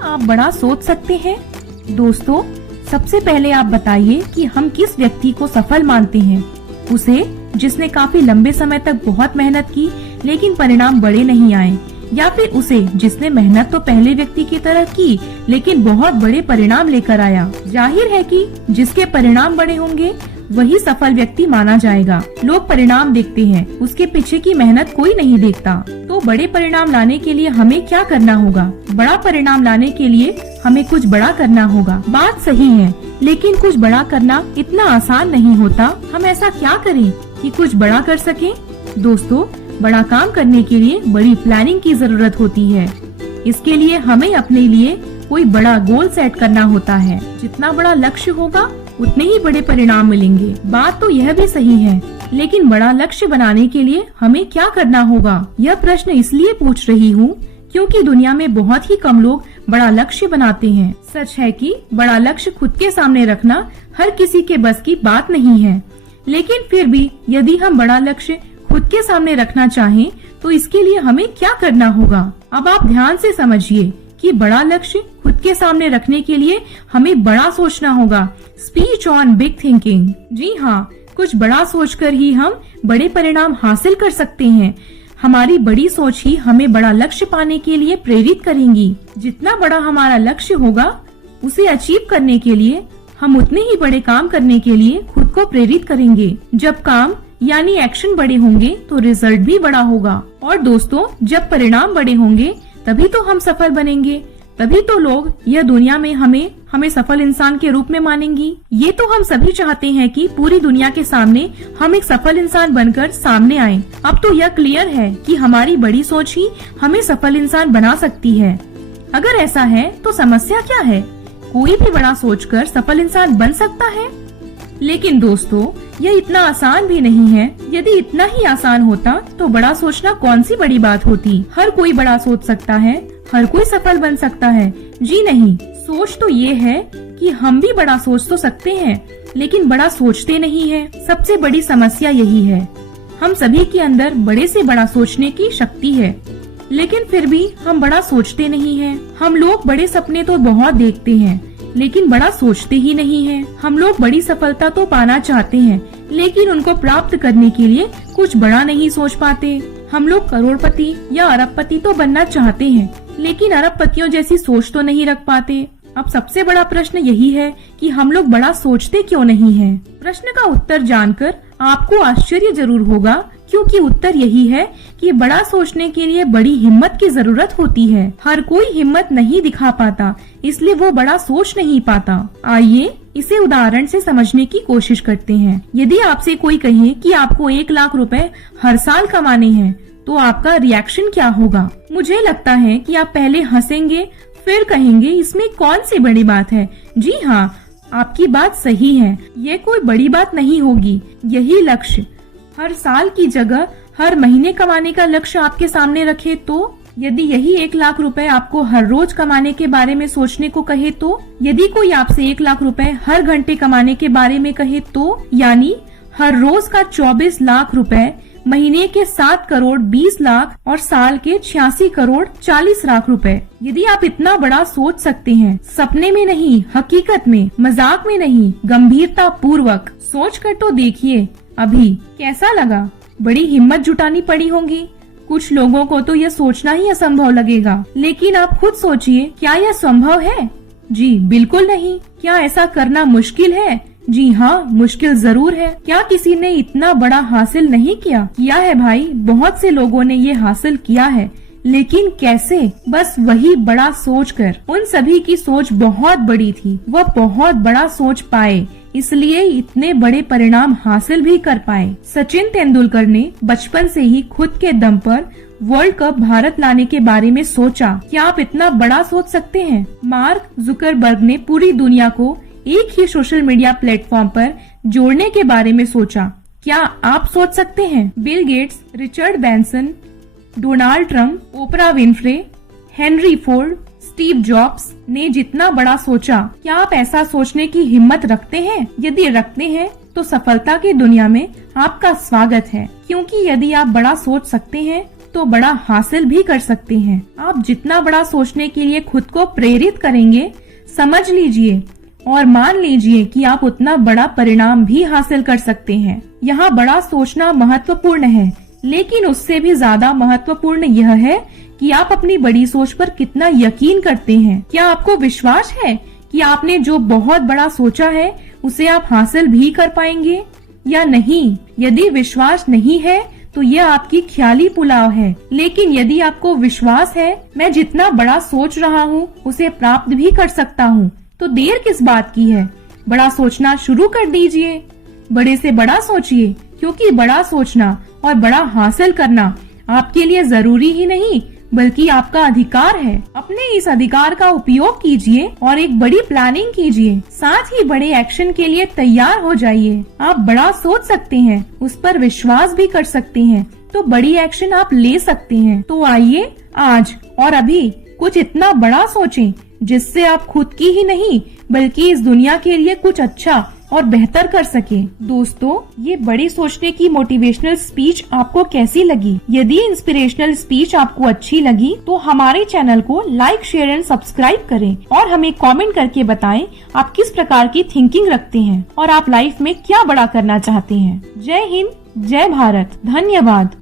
आप बड़ा सोच सकते हैं? दोस्तों, सबसे पहले आप बताइए कि हम किस व्यक्ति को सफल मानते हैं। उसे जिसने काफी लंबे समय तक बहुत मेहनत की लेकिन परिणाम बड़े नहीं आए, या फिर उसे जिसने मेहनत तो पहले व्यक्ति की तरह की लेकिन बहुत बड़े परिणाम लेकर आया। जाहिर है कि जिसके परिणाम बड़े होंगे वही सफल व्यक्ति माना जाएगा। लोग परिणाम देखते हैं, उसके पीछे की मेहनत कोई नहीं देखता। तो बड़े परिणाम लाने के लिए हमें क्या करना होगा? बड़ा परिणाम लाने के लिए हमें कुछ बड़ा करना होगा। बात सही है, लेकिन कुछ बड़ा करना इतना आसान नहीं होता। हम ऐसा क्या करें कि कुछ बड़ा कर सकें? दोस्तों, बड़ा काम करने के लिए बड़ी प्लानिंग की जरूरत होती है। इसके लिए हमें अपने लिए कोई बड़ा गोल सेट करना होता है। जितना बड़ा लक्ष्य होगा उतने ही बड़े परिणाम मिलेंगे। बात तो यह भी सही है, लेकिन बड़ा लक्ष्य बनाने के लिए हमें क्या करना होगा? यह प्रश्न इसलिए पूछ रही हूँ क्योंकि दुनिया में बहुत ही कम लोग बड़ा लक्ष्य बनाते हैं। सच है कि बड़ा लक्ष्य खुद के सामने रखना हर किसी के बस की बात नहीं है, लेकिन फिर भी यदि हम बड़ा लक्ष्य खुद के सामने रखना चाहें तो इसके लिए हमें क्या करना होगा? अब आप ध्यान से समझिए कि बड़ा लक्ष्य खुद के सामने रखने के लिए हमें बड़ा सोचना होगा। Speech on big thinking. जी हाँ, कुछ बड़ा सोचकर ही हम बड़े परिणाम हासिल कर सकते हैं। हमारी बड़ी सोच ही हमें बड़ा लक्ष्य पाने के लिए प्रेरित करेंगी। जितना बड़ा हमारा लक्ष्य होगा उसे अचीव करने के लिए हम उतने ही बड़े काम करने के लिए खुद को प्रेरित करेंगे। जब काम यानी एक्शन बड़े होंगे तो रिजल्ट भी बड़ा होगा। और दोस्तों, जब परिणाम बड़े होंगे तभी तो हम सफल बनेंगे, तभी तो लोग यह दुनिया में हमें सफल इंसान के रूप में मानेंगी। ये तो हम सभी चाहते हैं कि पूरी दुनिया के सामने हम एक सफल इंसान बनकर सामने आएं। अब तो यह क्लियर है कि हमारी बड़ी सोच ही हमें सफल इंसान बना सकती है। अगर ऐसा है तो समस्या क्या है? कोई भी बड़ा सोचकर सफल इंसान बन सकता है। लेकिन दोस्तों, यह इतना आसान भी नहीं है। यदि इतना ही आसान होता तो बड़ा सोचना कौन सी बड़ी बात होती। हर कोई बड़ा सोच सकता है, हर कोई सफल बन सकता है। जी नहीं, सोच तो ये है कि हम भी बड़ा सोच तो सकते हैं, लेकिन बड़ा सोचते नहीं है। सबसे बड़ी समस्या यही है। हम सभी के अंदर बड़े से बड़ा सोचने की शक्ति है, लेकिन फिर भी हम बड़ा सोचते नहीं हैं। हम लोग बड़े सपने तो बहुत देखते हैं, लेकिन बड़ा सोचते ही नहीं हैं। हम लोग बड़ी सफलता तो पाना चाहते हैं, लेकिन उनको प्राप्त करने के लिए कुछ बड़ा नहीं सोच पाते। हम लोग करोड़पति या अरबपति तो बनना चाहते हैं, लेकिन अरबपतियों जैसी सोच तो नहीं रख पाते। अब सबसे बड़ा प्रश्न यही है कि हम लोग बड़ा सोचते क्यों नहीं हैं? प्रश्न का उत्तर जानकर आपको आश्चर्य जरूर होगा, क्योंकि उत्तर यही है कि बड़ा सोचने के लिए बड़ी हिम्मत की जरूरत होती है। हर कोई हिम्मत नहीं दिखा पाता, इसलिए वो बड़ा सोच नहीं पाता। आइए इसे उदाहरण से समझने की कोशिश करते हैं। यदि आपसे कोई कहे कि आपको 1 लाख रुपए हर साल कमाने हैं, तो आपका रिएक्शन क्या होगा? मुझे लगता है कि आप पहले हंसेंगे, फिर कहेंगे इसमें कौन सी बड़ी बात है। जी हाँ, आपकी बात सही है, ये कोई बड़ी बात नहीं होगी। यही लक्ष्य हर साल की जगह हर महीने कमाने का लक्ष्य आपके सामने रखे तो, यदि यही 1 लाख रुपए आपको हर रोज कमाने के बारे में सोचने को कहे तो, यदि कोई आपसे 1 लाख रुपए हर घंटे कमाने के बारे में कहे तो, यानी हर रोज का 24 लाख रुपए, महीने के 7 करोड़ 20 लाख और साल के 86 करोड़ 40 लाख रुपए। यदि आप इतना बड़ा सोच सकते हैं, सपने में नहीं, हकीकत में, मजाक में नहीं, गंभीरता पूर्वक सोच कर तो देखिए अभी कैसा लगा। बड़ी हिम्मत जुटानी पड़ी होगी। कुछ लोगों को तो यह सोचना ही असंभव लगेगा, लेकिन आप खुद सोचिए, क्या यह संभव है? जी बिल्कुल नहीं। क्या ऐसा करना मुश्किल है? जी हाँ, मुश्किल जरूर है। क्या किसी ने इतना बड़ा हासिल नहीं किया? किया है भाई, बहुत से लोगों ने ये हासिल किया है, लेकिन कैसे? बस वही बड़ा सोचकर। उन सभी की सोच बहुत बड़ी थी, वह बहुत बड़ा सोच पाए, इसलिए इतने बड़े परिणाम हासिल भी कर पाए। सचिन तेंदुलकर ने बचपन से ही खुद के दम पर वर्ल्ड कप भारत लाने के बारे में सोचा। क्या आप इतना बड़ा सोच सकते हैं? मार्क जुकरबर्ग ने पूरी दुनिया को एक ही सोशल मीडिया प्लेटफॉर्म पर जोड़ने के बारे में सोचा। क्या आप सोच सकते हैं? Bill Gates, Richard Branson, Donald Trump, Oprah Winfrey, Henry Ford, Steve Jobs ने जितना बड़ा सोचा, क्या आप ऐसा सोचने की हिम्मत रखते हैं? यदि रखते हैं तो सफलता की दुनिया में आपका स्वागत है, क्योंकि यदि आप बड़ा सोच सकते हैं तो तो बड़ा हासिल भी कर सकते हैं। आप जितना बड़ा सोचने के लिए खुद को प्रेरित करेंगे, समझ लीजिए और मान लीजिए कि आप उतना बड़ा परिणाम भी हासिल कर सकते हैं। यहाँ बड़ा सोचना महत्वपूर्ण है, लेकिन उससे भी ज्यादा महत्वपूर्ण यह है कि आप अपनी बड़ी सोच पर कितना यकीन करते हैं। क्या आपको विश्वास है कि आपने जो बहुत बड़ा सोचा है उसे आप हासिल भी कर पाएंगे या नहीं? यदि विश्वास नहीं है तो यह आपकी ख्याली पुलाव है, लेकिन यदि आपको विश्वास है मैं जितना बड़ा सोच रहा हूँ उसे प्राप्त भी कर सकता हूँ, तो देर किस बात की है? बड़ा सोचना शुरू कर दीजिए। बड़े से बड़ा सोचिए, क्योंकि बड़ा सोचना और बड़ा हासिल करना आपके लिए जरूरी ही नहीं बल्कि आपका अधिकार है। अपने इस अधिकार का उपयोग कीजिए और एक बड़ी प्लानिंग कीजिए। साथ ही बड़े एक्शन के लिए तैयार हो जाइए। आप बड़ा सोच सकते हैं, उस पर विश्वास भी कर सकते हैं, तो बड़ी एक्शन आप ले सकते हैं। तो आइए आज और अभी कुछ इतना बड़ा सोचें जिससे आप खुद की ही नहीं बल्कि इस दुनिया के लिए कुछ अच्छा और बेहतर कर सके। दोस्तों, ये बड़ी सोचने की मोटिवेशनल स्पीच आपको कैसी लगी? यदि इंस्पिरेशनल स्पीच आपको अच्छी लगी तो हमारे चैनल को लाइक, शेयर एंड सब्सक्राइब करें और हमें कमेंट करके बताएं आप किस प्रकार की थिंकिंग रखते हैं और आप लाइफ में क्या बड़ा करना चाहते हैं। जय हिंद, जय भारत, धन्यवाद।